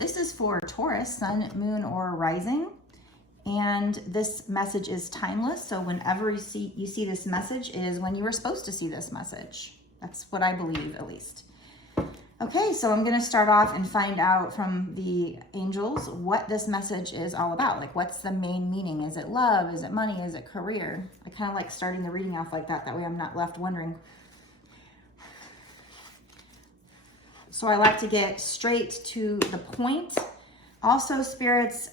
This is for Taurus, sun, moon, or rising. And this message is timeless. So whenever you see this message is when you were supposed to see this message. That's what I believe, at least. Okay, so I'm going to start off and find out from the angels what this message is all about. Like, what's the main meaning? Is it love? Is it money? Is it career? I kind of like starting the reading off like that. That way I'm not left wondering. So I like to get straight to the point. Also, spirits,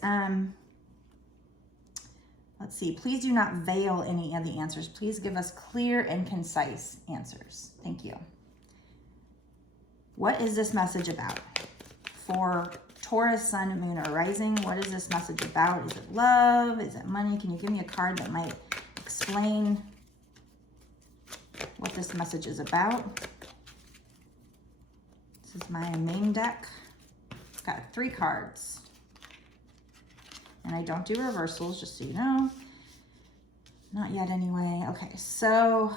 let's see. Please do not veil any of the answers. Please give us clear and concise answers. Thank you. What is this message about? For Taurus, sun, moon, or rising, what is this message about? Is it love? Is it money? Can you give me a card that might explain what this message is about? This is my main deck. It's got 3 cards. And I don't do reversals, just so you know. Not yet anyway. Okay, so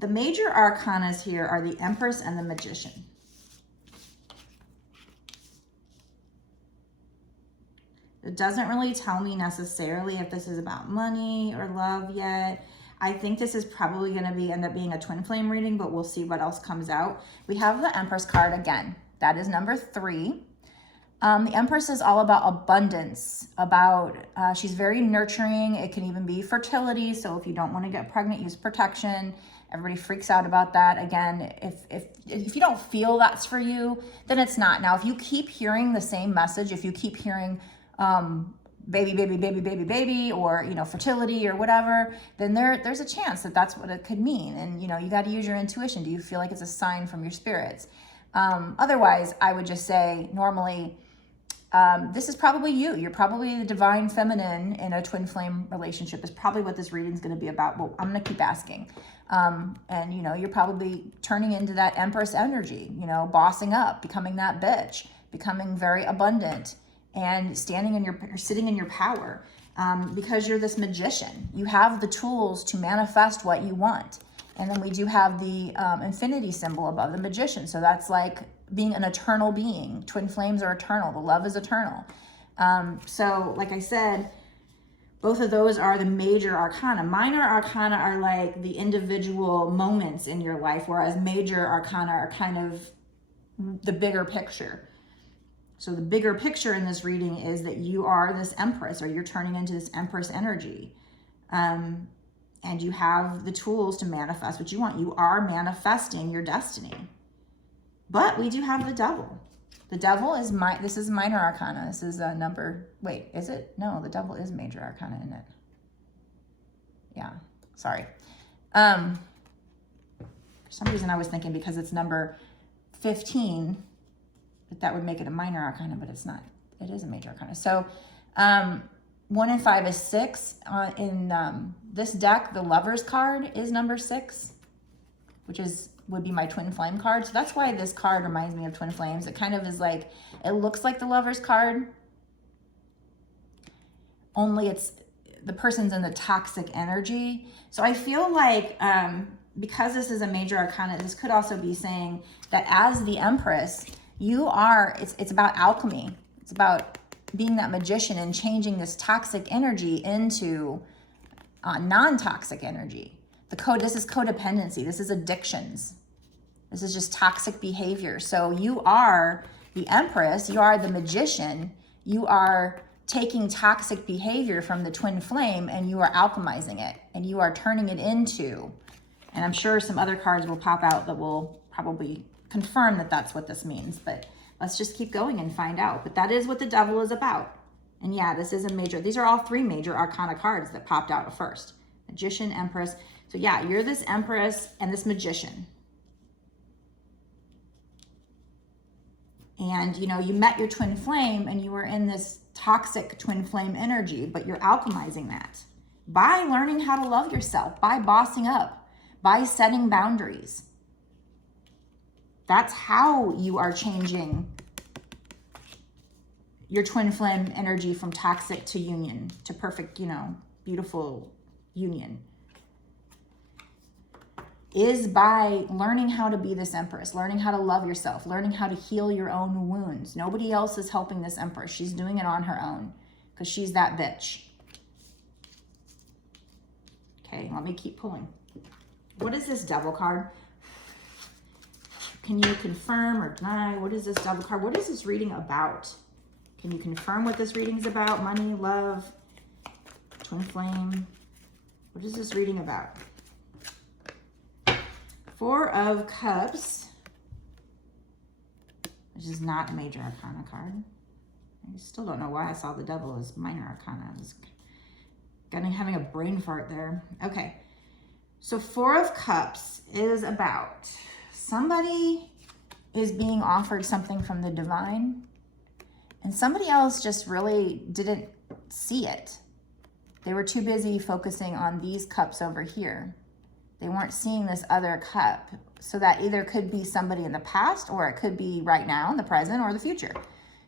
the major arcanas here are the Empress and the Magician. It doesn't really tell me necessarily if this is about money or love yet. I think this is probably going to end up being a twin flame reading, but we'll see what else comes out. We have the Empress card again. That is number 3. The Empress is all about abundance, she's very nurturing. It can even be fertility. So if you don't want to get pregnant, use protection. Everybody freaks out about that. Again, if you don't feel that's for you, then it's not. Now, if you keep hearing the same message, if you keep hearing baby, baby, baby, baby, baby, or, fertility or whatever, then there's a chance that that's what it could mean. And, you got to use your intuition. Do you feel like it's a sign from your spirits? Otherwise, I would just say normally, this is probably you. You're probably the divine feminine in a twin flame relationship is probably what this reading is going to be about. But I'm going to keep asking. And, you're probably turning into that Empress energy, bossing up, becoming that bitch, becoming very abundant and sitting in your power, because you're this magician. You have the tools to manifest what you want. And then we do have the infinity symbol above the Magician. So that's like being an eternal being. Twin flames are eternal. The love is eternal. So like I said, both of those are the major arcana. Minor arcana are like the individual moments in your life, whereas major arcana are kind of the bigger picture. So the bigger picture in this reading is that you are this Empress, or you're turning into this Empress energy. And you have the tools to manifest what you want. You are manifesting your destiny. But we do have the Devil. The Devil is this is minor arcana. This is a number, wait, is it? No, the Devil is major arcana, isn't it? Yeah, sorry. For some reason I was thinking because it's number 15, that would make it a minor arcana, but it's not. It is a major arcana. So, 1 and 5 is 6. In this deck, the Lover's card is number 6, which would be my Twin Flame card. So that's why this card reminds me of Twin Flames. It kind of is like, it looks like the Lover's card, only the person's in the toxic energy. So I feel like because this is a major arcana, this could also be saying that as the Empress, it's about alchemy. It's about being that magician and changing this toxic energy into non-toxic energy. This is codependency. This is addictions. This is just toxic behavior. So you are the Empress. You are the magician. You are taking toxic behavior from the twin flame and you are alchemizing it and you are turning it into, and I'm sure some other cards will pop out that will probably confirm that that's what this means, but let's just keep going and find out. But that is what the Devil is about. And yeah, this is these are all 3 major arcana cards that popped out at first. Magician, Empress. So yeah, you're this Empress and this Magician. And you met your twin flame and you were in this toxic twin flame energy, but you're alchemizing that by learning how to love yourself, by bossing up, by setting boundaries. That's how you are changing your twin flame energy from toxic to union, to perfect, beautiful union. is by learning how to be this Empress, learning how to love yourself, learning how to heal your own wounds. Nobody else is helping this Empress. She's doing it on her own because she's that bitch. Okay, let me keep pulling. What is this Devil card? Can you confirm or deny? What is this Devil card? What is this reading about? Can you confirm what this reading is about? Money, love, twin flame. What is this reading about? Four of Cups, which is not a major arcana card. I still don't know why I saw the Devil as minor arcana. I was having a brain fart there. Okay, so Four of Cups is about somebody is being offered something from the divine, and somebody else just really didn't see it. They were too busy focusing on these cups over here. They weren't seeing this other cup. So that either could be somebody in the past, or it could be right now in the present or the future.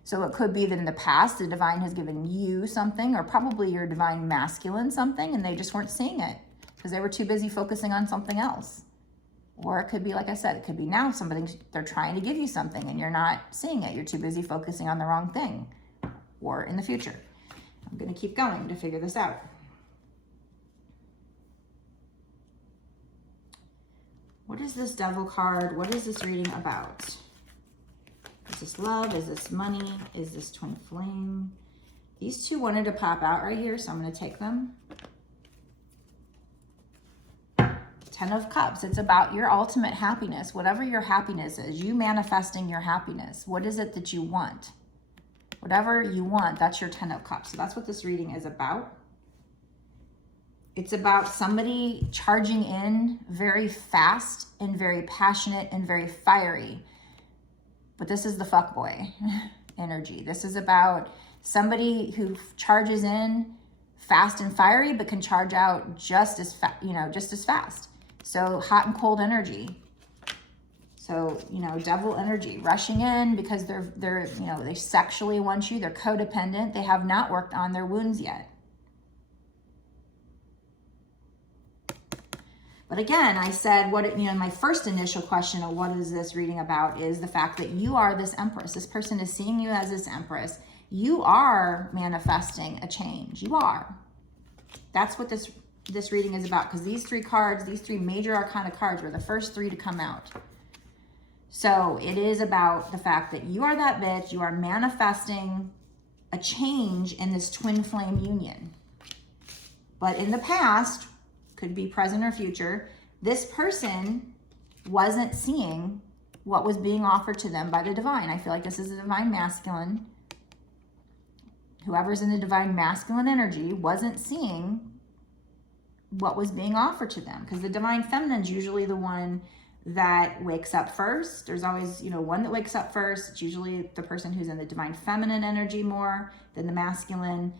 So it could be that in the past, the divine has given you something, or probably your divine masculine something, and they just weren't seeing it because they were too busy focusing on something else. Or it could be, like I said, it could be now somebody, they're trying to give you something and you're not seeing it. You're too busy focusing on the wrong thing. Or in the future. I'm going to keep going to figure this out. What is this Devil card? What is this reading about? Is this love? Is this money? Is this twin flame? These two wanted to pop out right here, so I'm going to take them. 10 of Cups. It's about your ultimate happiness. Whatever your happiness is, you manifesting your happiness. What is it that you want? Whatever you want, that's your 10 of Cups. So that's what this reading is about. It's about somebody charging in very fast and very passionate and very fiery. But this is the fuckboy energy. This is about somebody who charges in fast and fiery, but can charge out just as fast. So hot and cold energy. So, Devil energy, rushing in because they sexually want you. They're codependent. They have not worked on their wounds yet. But again, I said, my first initial question of what is this reading about is the fact that you are this Empress. This person is seeing you as this Empress. You are manifesting a change. You are. That's what this reading is about, because these three cards, these three major arcana cards were the first three to come out. So it is about the fact that you are that bitch. You are manifesting a change in this twin flame union. But in the past, could be present or future, this person wasn't seeing what was being offered to them by the divine. I feel like this is a divine masculine. Whoever's in the divine masculine energy wasn't seeing what was being offered to them, because the divine feminine is usually the one that wakes up first. There's always, one that wakes up first. It's usually the person who's in the divine feminine energy more than the masculine.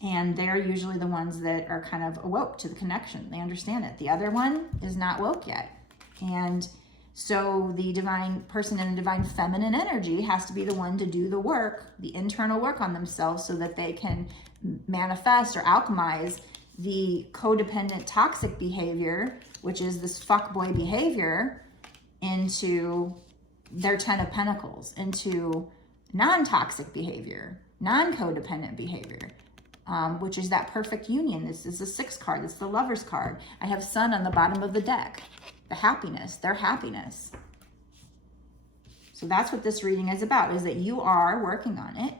And they're usually the ones that are kind of awoke to the connection. They understand it. The other one is not woke yet. And so the divine person in the divine feminine energy has to be the one to do the work, the internal work on themselves, so that they can manifest or alchemize the codependent toxic behavior, which is this fuckboy behavior, into their 10 of Pentacles, into non-toxic behavior, non-codependent behavior. Which is that perfect union. This is the 6th card. It's the Lover's card. I have Sun on the bottom of the deck. The happiness, their happiness. So that's what this reading is about, is that you are working on it.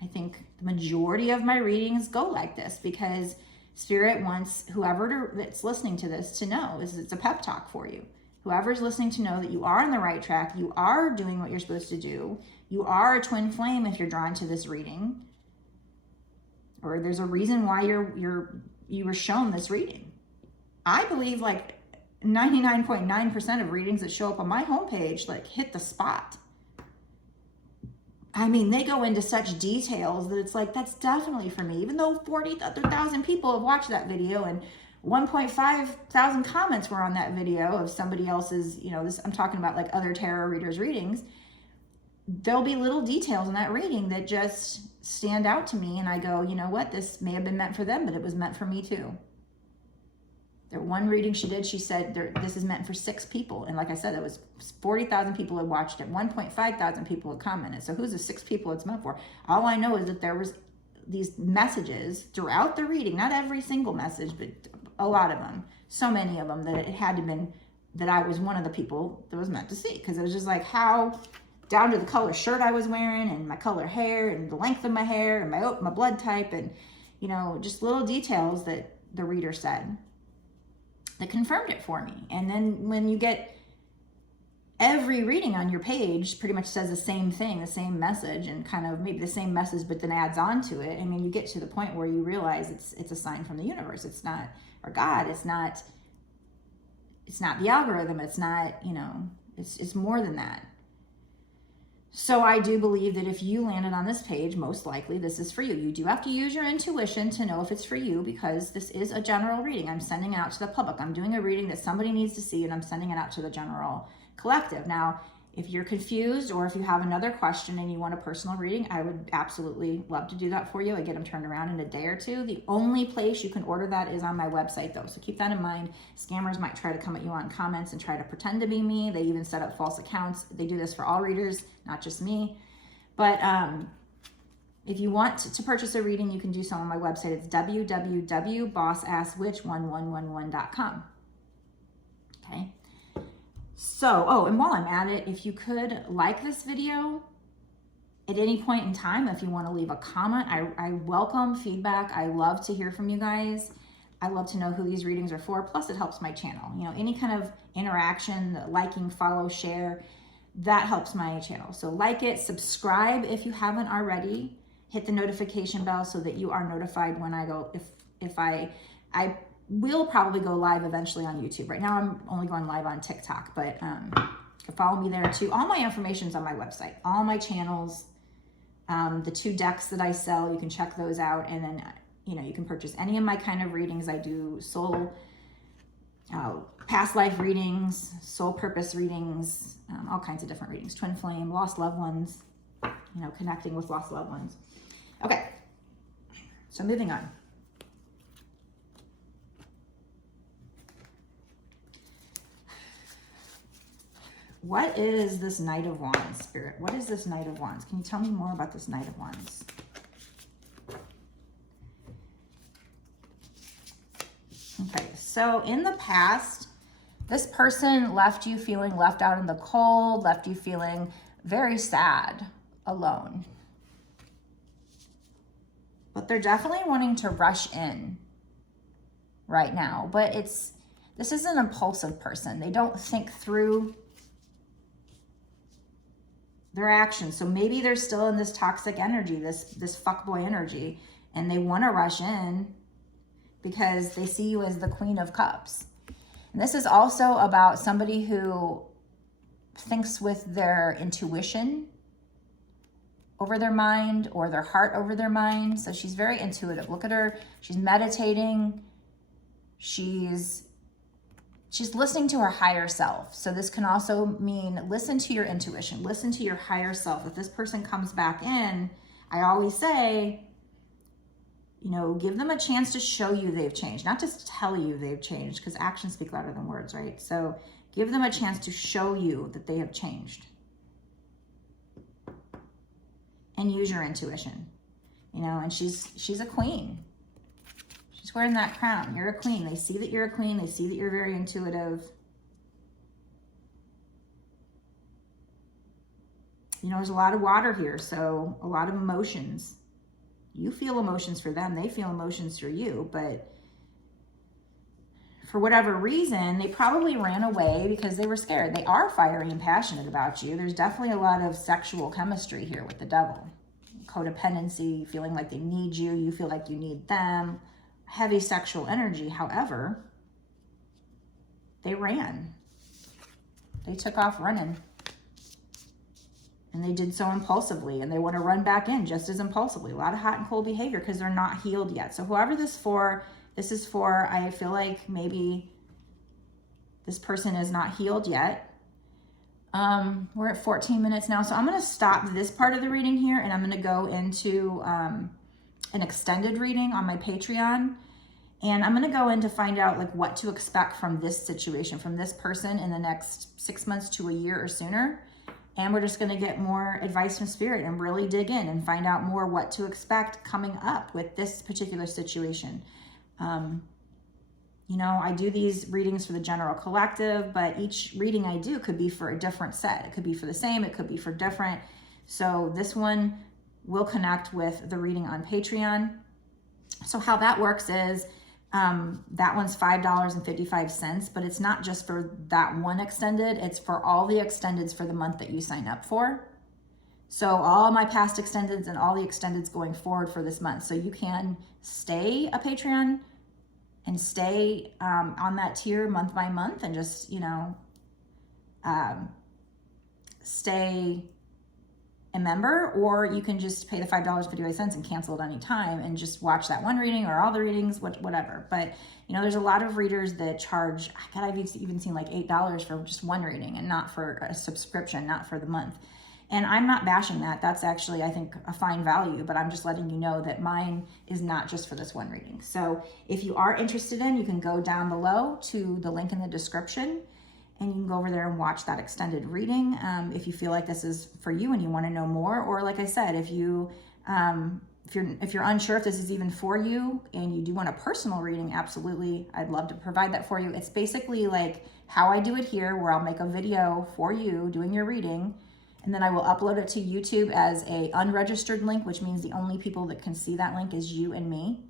I think the majority of my readings go like this because Spirit wants whoever that's listening to this to know. It's a pep talk for you. Whoever's listening to know that you are on the right track. You are doing what you're supposed to do. You are a twin flame if you're drawn to this reading. Or there's a reason why you were shown this reading. I believe like 99.9% of readings that show up on my homepage like hit the spot. I mean, they go into such details that it's like, that's definitely for me. Even though 40,000 people have watched that video and 1.5 thousand comments were on that video of somebody else's, I'm talking about like other tarot readers' readings. There'll be little details in that reading that just stand out to me, and I go, you know what, this may have been meant for them, but it was meant for me too. The one reading she did, she said this is meant for 6 people. And like I said, it was 40,000 people had watched it. 1.5 thousand people had commented. So who's the 6 people it's meant for? All I know is that there was these messages throughout the reading, not every single message, but a lot of them, so many of them, that it had to been that I was one of the people that was meant to see. Because it was just like how down to the color shirt I was wearing and my color hair and the length of my hair and my blood type and, you know, just little details that the reader said that confirmed it for me. And then when you get every reading on your page pretty much says the same thing, the same message, and kind of maybe the same message, but then adds on to it. I mean, you get to the point where you realize it's a sign from the universe. It's not, or God, it's not the algorithm. It's not, you know, it's more than that. So I do believe that if you landed on this page, most likely this is for you. You do have to use your intuition to know if it's for you, because this is a general reading. I'm sending it out to the public. I'm doing a reading that somebody needs to see, and I'm sending it out to the general collective. Now, if you're confused or if you have another question and you want a personal reading, I would absolutely love to do that for you. I get them turned around in a day or two. The only place you can order that is on my website, though. So keep that in mind. Scammers might try to come at you on comments and try to pretend to be me. They even set up false accounts. They do this for all readers, not just me. But if you want to purchase a reading, you can do so on my website. It's www.bossasswitch1111.com. Okay. So, oh, and while I'm at it, if you could like this video at any point in time, if you want to leave a comment, I welcome feedback. I love to hear from you guys. I love to know who these readings are for. Plus, it helps my channel. You know, any kind of interaction, liking, follow, share, that helps my channel. So like it, subscribe if you haven't already. Hit the notification bell so that you are notified when I go, if I will probably go live eventually on YouTube. Right now, I'm only going live on TikTok, but you can follow me there too. All my information is on my website. All my channels, the 2 decks that I sell, you can check those out. And then, you know, you can purchase any of my kind of readings. I do soul, past life readings, soul purpose readings, all kinds of different readings. Twin flame, lost loved ones, you know, connecting with lost loved ones. Okay, so moving on. What is this Knight of Wands, Spirit? What is this Knight of Wands? Can you tell me more about this Knight of Wands? Okay, so in the past, this person left you feeling left out in the cold, left you feeling very sad, alone. But they're definitely wanting to rush in right now. But this is an impulsive person. They don't think through their actions. So maybe they're still in this toxic energy, this fuckboy energy, and they want to rush in because they see you as the Queen of Cups. And this is also about somebody who thinks with their intuition over their mind, or their heart over their mind. So she's very intuitive. Look at her. She's meditating. She's listening to her higher self. So this can also mean listen to your intuition, listen to your higher self. If this person comes back in, I always say, you know, give them a chance to show you they've changed, not just tell you they've changed, because actions speak louder than words, right? So give them a chance to show you that they have changed. And use your intuition, you know, and she's a queen. She's wearing that crown. You're a queen. They see that you're a queen. They see that you're very intuitive. You know, there's a lot of water here, so a lot of emotions. You feel emotions for them. They feel emotions for you, but for whatever reason, they probably ran away because they were scared. They are fiery and passionate about you. There's definitely a lot of sexual chemistry here with the devil. Codependency, feeling like they need you. You feel like you need them. Heavy sexual energy. However, they ran. They took off running. And they did so impulsively. And they want to run back in just as impulsively. A lot of hot and cold behavior because they're not healed yet. So whoever this is for, I feel like maybe this person is not healed yet. We're at 14 minutes now. So I'm going to stop this part of the reading here, and I'm going to go into an extended reading on my Patreon. And I'm going to go in to find out like what to expect from this situation, from this person in the next 6 months to a year or sooner. And we're just going to get more advice from spirit and really dig in and find out more what to expect coming up with this particular situation. You know, I do these readings for the general collective, but each reading I do could be for a different set. It could be for the same, it could be for different. So this one will connect with the reading on Patreon. So how that works is that one's $5.55, but it's not just for that one extended, it's for all the extendeds for the month that you sign up for. So all my past extendeds and all the extendeds going forward for this month. So you can stay a Patreon and stay on that tier month by month and just, you know, stay a member, or you can just pay the $5.55 and cancel it any time and just watch that one reading or all the readings, whatever. But, you know, there's a lot of readers that charge, God, I've even seen like $8 for just one reading and not for a subscription, not for the month. And I'm not bashing that. That's actually, I think, a fine value, but I'm just letting you know that mine is not just for this one reading. So if you are interested in, you can go down below to the link in the description and you can go over there and watch that extended reading if you feel like this is for you and you want to know more. Or like I said, if you're unsure if this is even for you and you do want a personal reading, absolutely, I'd love to provide that for you. It's basically like how I do it here, where I'll make a video for you doing your reading, and then I will upload it to YouTube as a unregistered link, which means the only people that can see that link is you and me.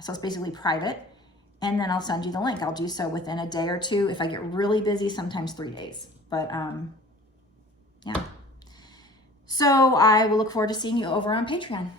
So it's basically private. And then I'll send you the link. I'll do so within a day or two. If I get really busy, sometimes 3 days. But yeah. So I will look forward to seeing you over on Patreon.